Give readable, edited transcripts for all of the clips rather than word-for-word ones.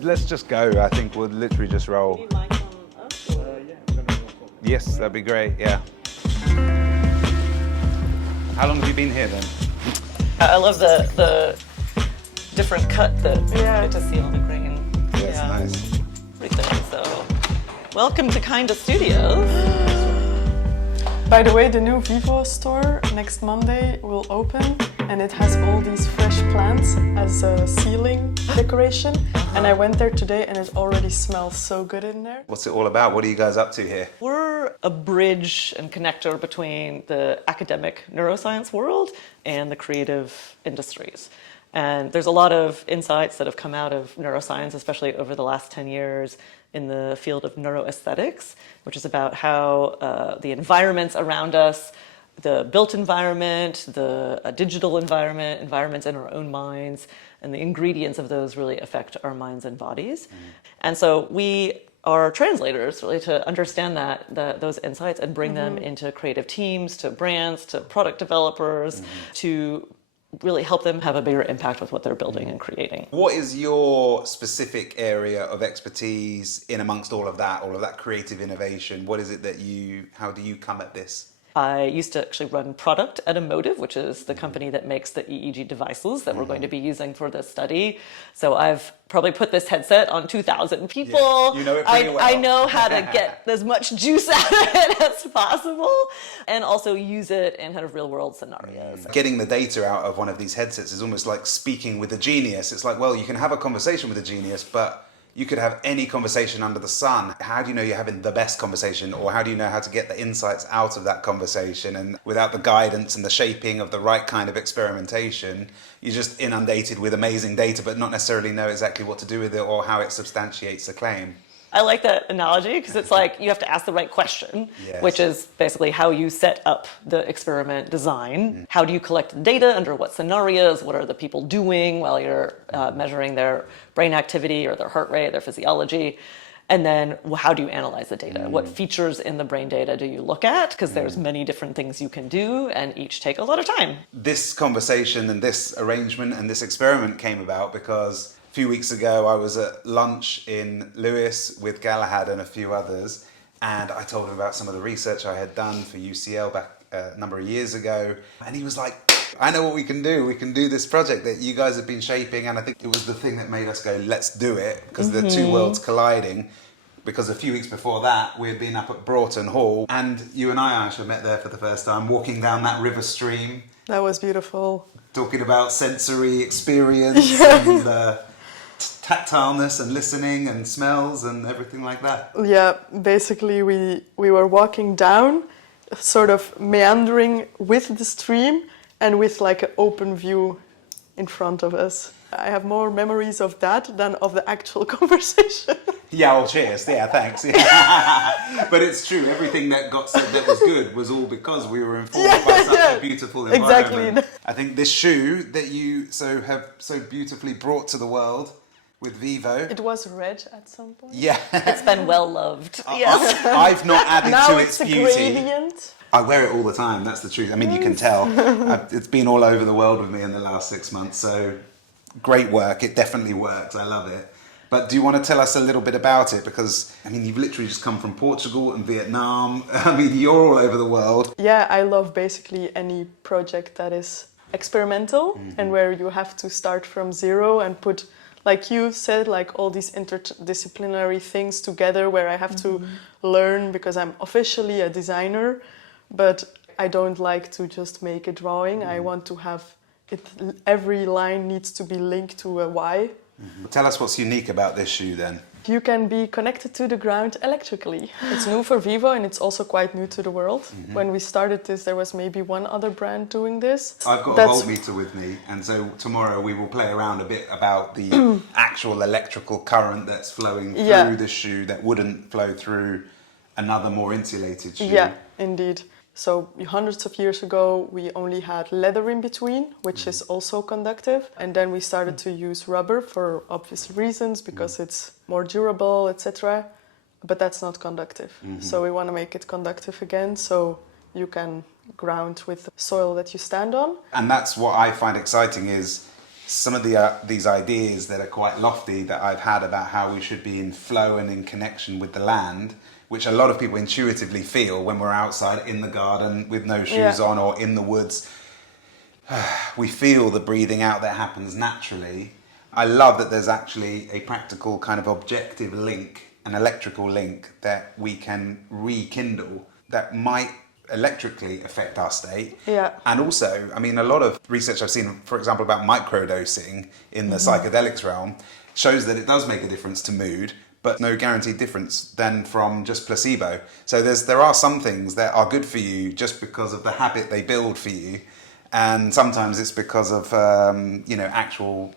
Let's just go. I think we'll literally just roll. Would you like some up? Or? Yeah, I'm gonna roll. Yes, that'd be great, yeah. How long have you been here then? I love the different cut that you Yeah. get to see all the grain. Yes, nice. Everything. So, welcome to Kinda Studios. By the way, the new Vivo store next Monday will open, and it has all these fresh plants as a ceiling decoration. And I went there today and it already smells so good in there. What's it all about? What are you guys up to here? We're a bridge and connector between the academic neuroscience world and the creative industries. And there's a lot of insights that have come out of neuroscience, especially over the last 10 years in the field of neuroaesthetics, which is about how the environments around us, the built environment, the digital environment, environments in our own minds, and the ingredients of those really affect our minds and bodies. And so we are translators really to understand those insights and bring them into creative teams, to brands, to product developers, to really help them have a bigger impact with what they're building and creating. What is your specific area of expertise in amongst all of that creative innovation? What is it that how do you come at this? I used to actually run product at Emotive, which is the company that makes the EEG devices that we're going to be using for this study. So I've probably put this headset on 2,000 people. Yeah, you know it pretty well. I know how to get as much juice out of it as possible and also use it in kind of real world scenarios. Getting the data out of one of these headsets is almost like speaking with a genius. It's like, well, you can have a conversation with a genius, but you could have any conversation under the sun. How do you know you're having the best conversation, or how do you know how to get the insights out of that conversation? And without the guidance and the shaping of the right kind of experimentation, you're just inundated with amazing data, but not necessarily know exactly what to do with it or how it substantiates a claim. I like that analogy because it's like you have to ask the right question, which is basically how you set up the experiment design. How do you collect the data? Under what scenarios? What are the people doing while you're measuring their brain activity or their heart rate, their physiology? And then how do you analyze the data? What features in the brain data do you look at? Because there's many different things you can do and each take a lot of time. This conversation and this arrangement and this experiment came about because a few weeks ago, I was at lunch in Lewis with Galahad and a few others, and I told him about some of the research I had done for UCL back a number of years ago, and he was like, I know what we can do. We can do this project that you guys have been shaping, and I think it was the thing that made us go, let's do it, because the two worlds colliding. Because a few weeks before that, we had been up at Broughton Hall, and you and I actually met there for the first time, walking down that river stream. That was beautiful. Talking about sensory experience and tactileness and listening and smells and everything like that. Yeah, basically we were walking down, sort of meandering with the stream and with like an open view in front of us. I have more memories of that than of the actual conversation. Yeah, well, cheers. Yeah, thanks. Yeah. But it's true. Everything that got said that was good was all because we were informed by such a beautiful environment. Exactly. I think this shoe that you have so beautifully brought to the world with Vivo. It was red at some point. Yeah. It's been well loved. Yes. I've not added Now to it's its a beauty. gradient. I wear it all the time, that's the truth. I mean, you can tell. It's been all over the world with me in the last 6 months, so great work. It definitely works. I love it. But do you want to tell us a little bit about it? Because, I mean, you've literally just come from Portugal and Vietnam. I mean, you're all over the world. Yeah, I love basically any project that is experimental and where you have to start from zero and put, like you said, like all these interdisciplinary things together where I have to learn because I'm officially a designer, but I don't like to just make a drawing. I want to have it, every line needs to be linked to a why. Tell us what's unique about this shoe then. You can be connected to the ground electrically. It's new for Vivo and it's also quite new to the world. When we started this, there was maybe one other brand doing this. I've got a voltmeter with me, and so tomorrow we will play around a bit about the actual electrical current that's flowing through the shoe that wouldn't flow through another more insulated shoe. Yeah, indeed. So hundreds of years ago, we only had leather in between, which is also conductive. And then we started to use rubber for obvious reasons, because it's more durable, etc. But that's not conductive. So we want to make it conductive again, so you can ground with the soil that you stand on. And that's what I find exciting is some of these ideas that are quite lofty that I've had about how we should be in flow and in connection with the land, which a lot of people intuitively feel when we're outside in the garden with no shoes on or in the woods. We feel the breathing out that happens naturally. I love that there's actually a practical kind of objective link, an electrical link that we can rekindle that might electrically affect our state. Yeah. And also, I mean, a lot of research I've seen, for example, about microdosing in the psychedelics realm shows that it does make a difference to mood, but no guaranteed difference then from just placebo. So there are some things that are good for you just because of the habit they build for you. And sometimes it's because of, actual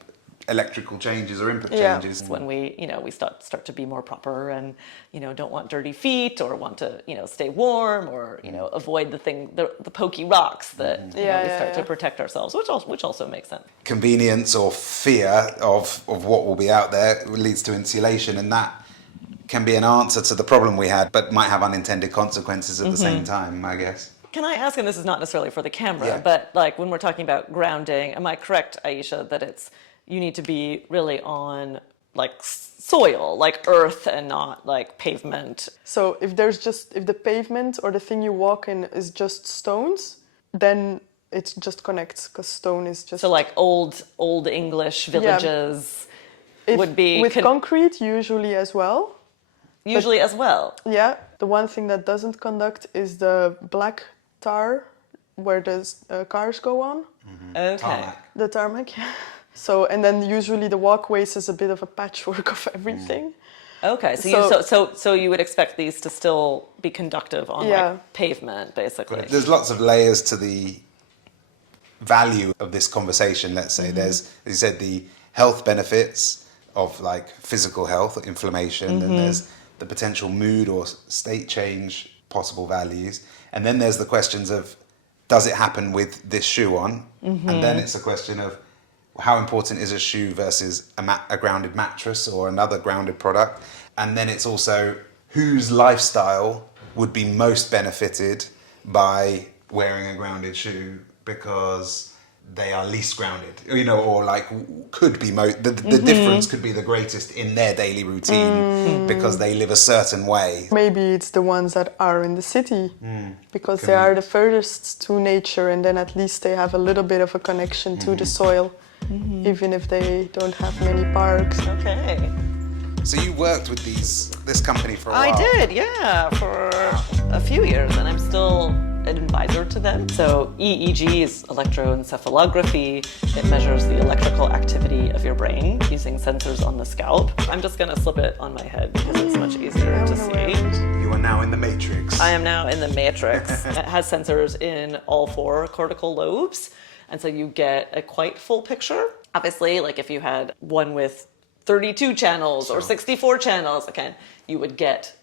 electrical changes or input changes. When we start to be more proper and, don't want dirty feet or want to, stay warm or, avoid the pokey rocks that we start to protect ourselves, which also makes sense. Convenience or fear of what will be out there leads to insulation, and that can be an answer to the problem we had, but might have unintended consequences at the same time, I guess. Can I ask, and this is not necessarily for the camera, but like when we're talking about grounding, am I correct, Aisha, that you need to be really on like soil, like earth and not like pavement? So if the pavement or the thing you walk in is just stones, then it just connects because stone is just... So like old English villages would be... With concrete, usually as well. Usually as well? Yeah. The one thing that doesn't conduct is the black tar where the cars go on. Okay. Tarmac. The tarmac, yeah. So, and then usually the walkways is a bit of a patchwork of everything. Okay, so you would expect these to still be conductive on like pavement, basically. There's lots of layers to the value of this conversation, let's say. There's, as you said, the health benefits of like physical health, inflammation, and there's the potential mood or state change possible values. And then there's the questions of, does it happen with this shoe on? And then it's a question of, how important is a shoe versus a grounded mattress or another grounded product? And then it's also whose lifestyle would be most benefited by wearing a grounded shoe because they are least grounded, or like could be the difference could be the greatest in their daily routine because they live a certain way. Maybe it's the ones that are in the city because they are the furthest to nature, and then at least they have a little bit of a connection to the soil. Even if they don't have many parks. Okay. So you worked with this company for a while? I did, yeah, for a few years, and I'm still an advisor to them. So EEG is electroencephalography. It measures the electrical activity of your brain using sensors on the scalp. I'm just gonna slip it on my head because it's much easier to see. You are now in the matrix. I am now in the matrix. It has sensors in all 4 cortical lobes. And so you get a quite full picture. Obviously, like if you had one with 32 channels or 64 channels, again, you would get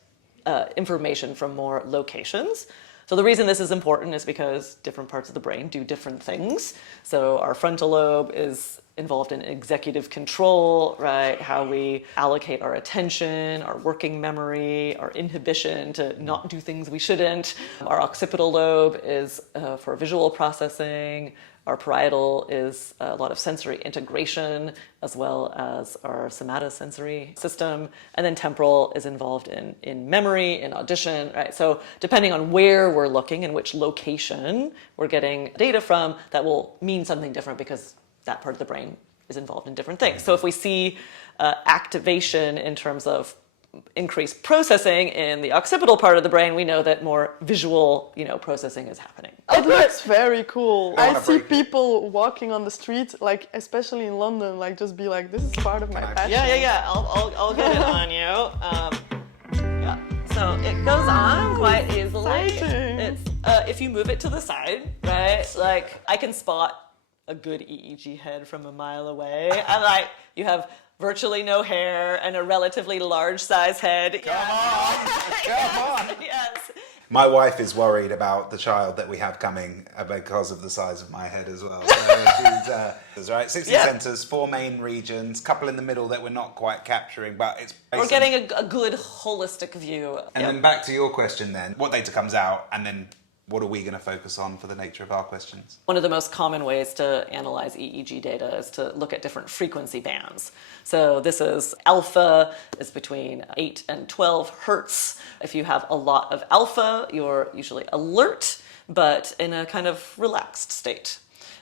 information from more locations. So the reason this is important is because different parts of the brain do different things. So our frontal lobe is involved in executive control, right? How we allocate our attention, our working memory, our inhibition to not do things we shouldn't. Our occipital lobe is for visual processing. Our parietal is a lot of sensory integration, as well as our somatosensory system. And then temporal is involved in memory, in audition, right? So depending on where we're looking and which location we're getting data from, that will mean something different because that part of the brain is involved in different things. So if we see activation in terms of increased processing in the occipital part of the brain, we know that more visual, processing is happening. It looks very cool. I see people walking on the street, like especially in London, like just be like, "This is part of my passion." Yeah. I'll get it on you. Yeah. So it goes on quite easily. Exciting. It's if you move it to the side, right? Like I can spot a good EEG head from a mile away. I'm like, you have virtually no hair and a relatively large size head. Come on. Yes. My wife is worried about the child that we have coming because of the size of my head as well. So she's right. 60 centres, 4 main regions, couple in the middle that we're not quite capturing, but it's... We're getting a good holistic view. And then back to your question then, what data comes out, and then what are we going to focus on for the nature of our questions? One of the most common ways to analyze EEG data is to look at different frequency bands. So this is alpha is between 8 and 12 hertz. If you have a lot of alpha, you're usually alert, but in a kind of relaxed state.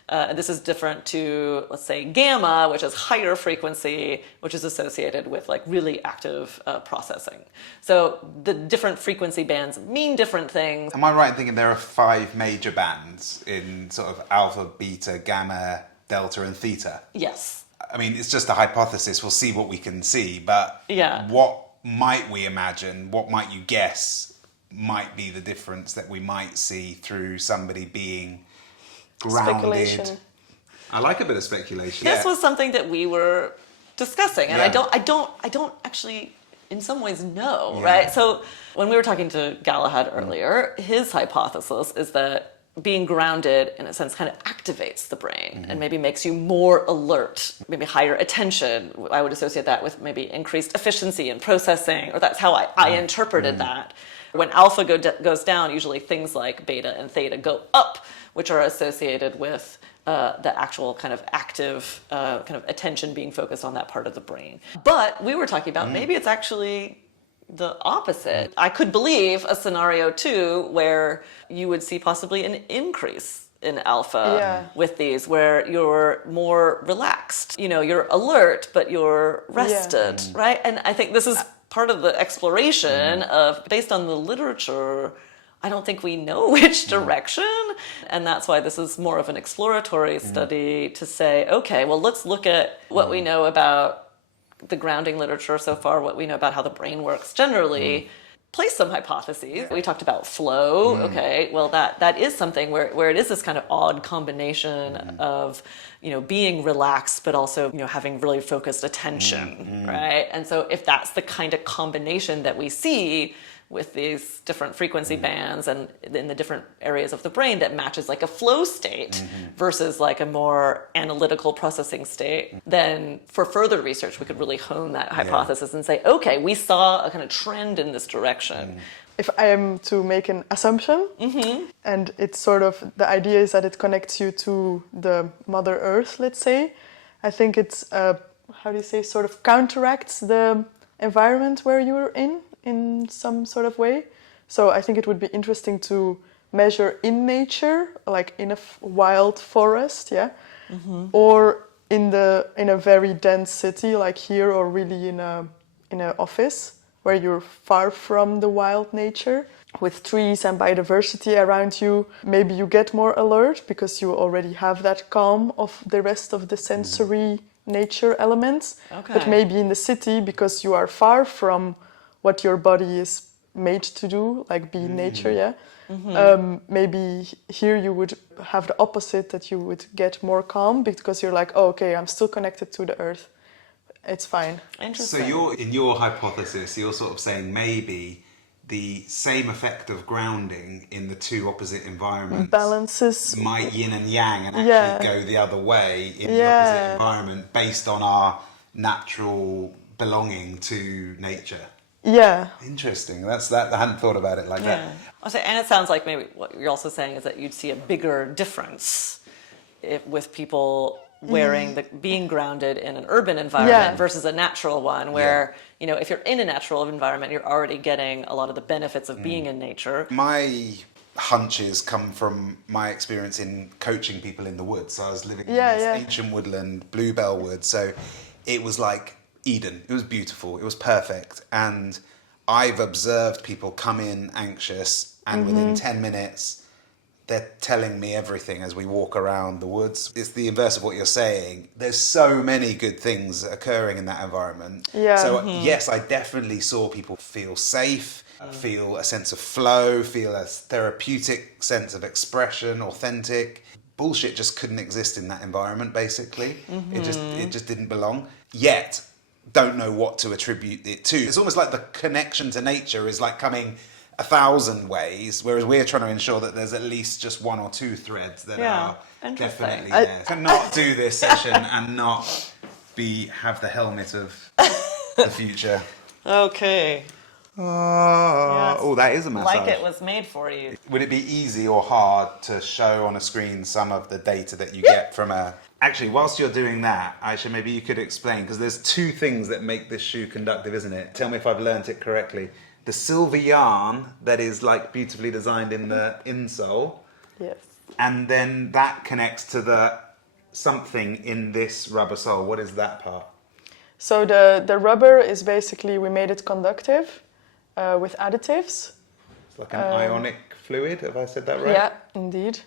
And this is different to, let's say, gamma, which is higher frequency, which is associated with like really active processing. So the different frequency bands mean different things. Am I right in thinking there are 5 major bands in sort of alpha, beta, gamma, delta, and theta? Yes. I mean, it's just a hypothesis. We'll see what we can see. But what might we imagine? What might you guess might be the difference that we might see through somebody being grounded? Speculation. I like a bit of speculation. This was something that we were discussing, and Yeah. I don't actually, in some ways, know, right? So when we were talking to Galahad earlier, his hypothesis is that being grounded, in a sense, kind of activates the brain and maybe makes you more alert, maybe higher attention. I would associate that with maybe increased efficiency in processing, or that's how I interpreted that. When alpha goes down, usually things like beta and theta go up, which are associated with the actual kind of active kind of attention being focused on that part of the brain. But we were talking about maybe it's actually the opposite. I could believe a scenario too where you would see possibly an increase in alpha with these, where you're more relaxed. You know, you're alert, but you're rested, right? And I think this is part of the exploration of, based on the literature, I don't think we know which direction. And that's why this is more of an exploratory study to say, okay, well, let's look at what we know about the grounding literature so far, what we know about how the brain works generally, place some hypotheses. We talked about flow. Okay, well, that is something where it is this kind of odd combination of, you know, being relaxed, but also, you know, having really focused attention, right? And so if that's the kind of combination that we see with these different frequency bands and in the different areas of the brain that matches like a flow state versus like a more analytical processing state, then for further research, we could really hone that hypothesis and say, okay, we saw a kind of trend in this direction. If I am to make an assumption, and it's sort of, the idea is that it connects you to the Mother Earth, let's say, I think it's, how do you say, sort of counteracts the environment where you're in some sort of way. So I think it would be interesting to measure in nature, like in a wild forest, or in a very dense city, like here, or really in an office where you're far from the wild nature, with trees and biodiversity around you. Maybe you get more alert because you already have that calm of the rest of the sensory nature elements. But maybe in the city, because you are far from what your body is made to do, like be nature, maybe here you would have the opposite, that you would get more calm because you're like, oh, okay, I'm still connected to the earth. It's fine. Interesting. So in your hypothesis, you're sort of saying maybe the same effect of grounding in the two opposite environments balances, might yin and yang and actually go the other way in the opposite environment based on our natural belonging to nature. Yeah. Interesting. That's that. I hadn't thought about it like that. And it sounds like maybe what you're also saying is that you'd see a bigger difference with people wearing being grounded in an urban environment versus a natural one, where you know, if you're in a natural environment, you're already getting a lot of the benefits of being in nature. My hunches come from my experience in coaching people in the woods. So I was living in this ancient woodland, bluebell wood. So it was like Eden. It was beautiful. It was perfect. And I've observed people come in anxious, and within 10 minutes, they're telling me everything as we walk around the woods. It's the inverse of what you're saying. There's so many good things occurring in that environment. Yeah. So yes, I definitely saw people feel safe, feel a sense of flow, feel a therapeutic sense of expression, authentic. Bullshit just couldn't exist in that environment, basically. It just didn't belong. Yet, don't know what to attribute it to. It's almost like the connection to nature is like coming 1,000 ways, whereas we're trying to ensure that there's at least just one or two threads that are definitely there. Cannot do this session and not have the helmet of the future. Okay. Oh, that is a massage. Like it was made for you. Would it be easy or hard to show on a screen some of the data that you get from a... Actually, whilst you're doing that, Aisha, maybe you could explain, because there's two things that make this shoe conductive, isn't it? Tell me if I've learnt it correctly. The silver yarn that is like beautifully designed in the insole. Yes. And then that connects to the something in this rubber sole. What is that part? So the rubber is basically, we made it conductive with additives. It's like an ionic fluid, have I said that right? Yeah, indeed.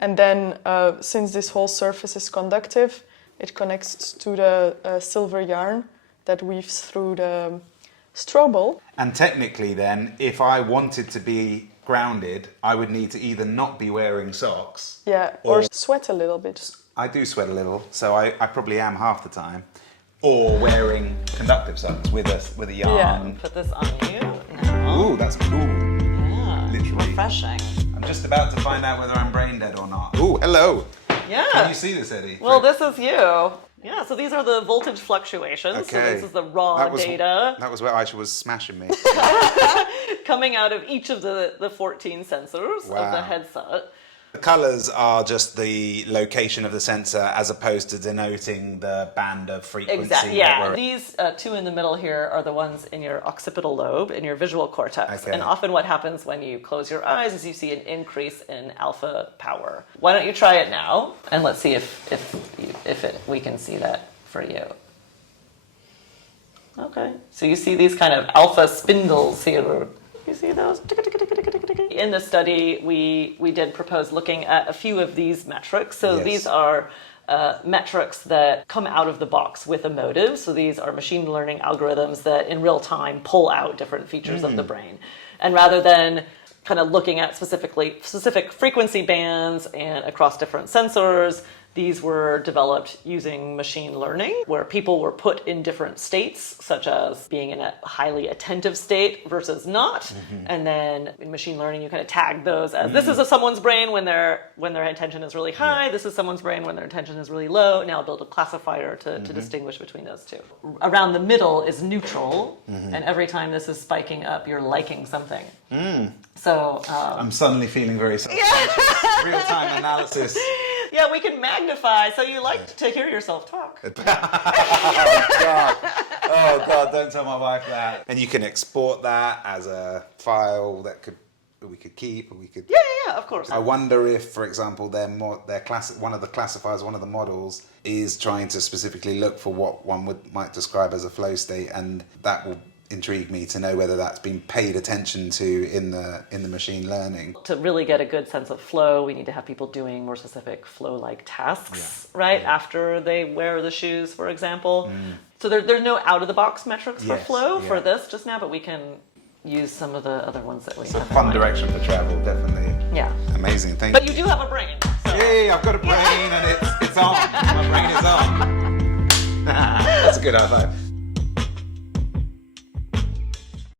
And then since this whole surface is conductive, it connects to the silver yarn that weaves through the strobel. And technically then, if I wanted to be grounded, I would need to either not be wearing socks. Yeah, or sweat a little bit. I do sweat a little, so I probably am half the time. Or wearing conductive socks with a yarn. Yeah, put this on you now. Ooh, that's cool. Yeah, Literally. refreshing. I'm just about to find out whether I'm brain dead or not. Ooh, hello. Yeah. Can you see this, Eddie? Well, this is you. Yeah, so these are the voltage fluctuations. Okay. So this is the raw data That was where Aisha was smashing me. coming out of each of the 14 sensors of the Wow. headset. The colours are just the location of the sensor as opposed to denoting the band of frequency. Exactly. Yeah. These two in the middle here are the ones in your occipital lobe, in your visual cortex. Okay. And often what happens when you close your eyes is you see an increase in alpha power. Why don't you try it now? And let's see if we can see that for you. Okay. So you see these kind of alpha spindles here. You see those? In the study, we did propose looking at a few of these metrics. So Yes. these are metrics that come out of the box with a motive. So these are machine learning algorithms that in real time pull out different features of the brain. And rather than kind of looking at specific frequency bands and across different sensors, these were developed using machine learning, where people were put in different states, such as being in a highly attentive state versus not. And then in machine learning, you kind of tag those as this is someone's brain when their attention is really high. This is someone's brain when their attention is really low. Now build a classifier to distinguish between those two. Around the middle is neutral, and every time this is spiking up, you're liking something. So I'm suddenly feeling very real-time analysis. yeah, we can magnify, so you like to hear yourself talk. Oh God, don't tell my wife that. And you can export that as a file that we could keep, or we could... Yeah, of course. I wonder if, for example, one of the classifiers, one of the models, is trying to specifically look for what one might describe as a flow state, and that will intrigue me to know whether that's been paid attention to in the machine learning. To really get a good sense of flow, we need to have people doing more specific flow-like tasks, right? After they wear the shoes, for example. So there's no out-of-the-box metrics for flow for this just now, but we can use some of the other ones that we have. It's a fun direction for travel, definitely. Yeah. Amazing, thank But you. you do have a brain. So. Yay, I've got a brain and it's on. My brain is on. That's a good high five.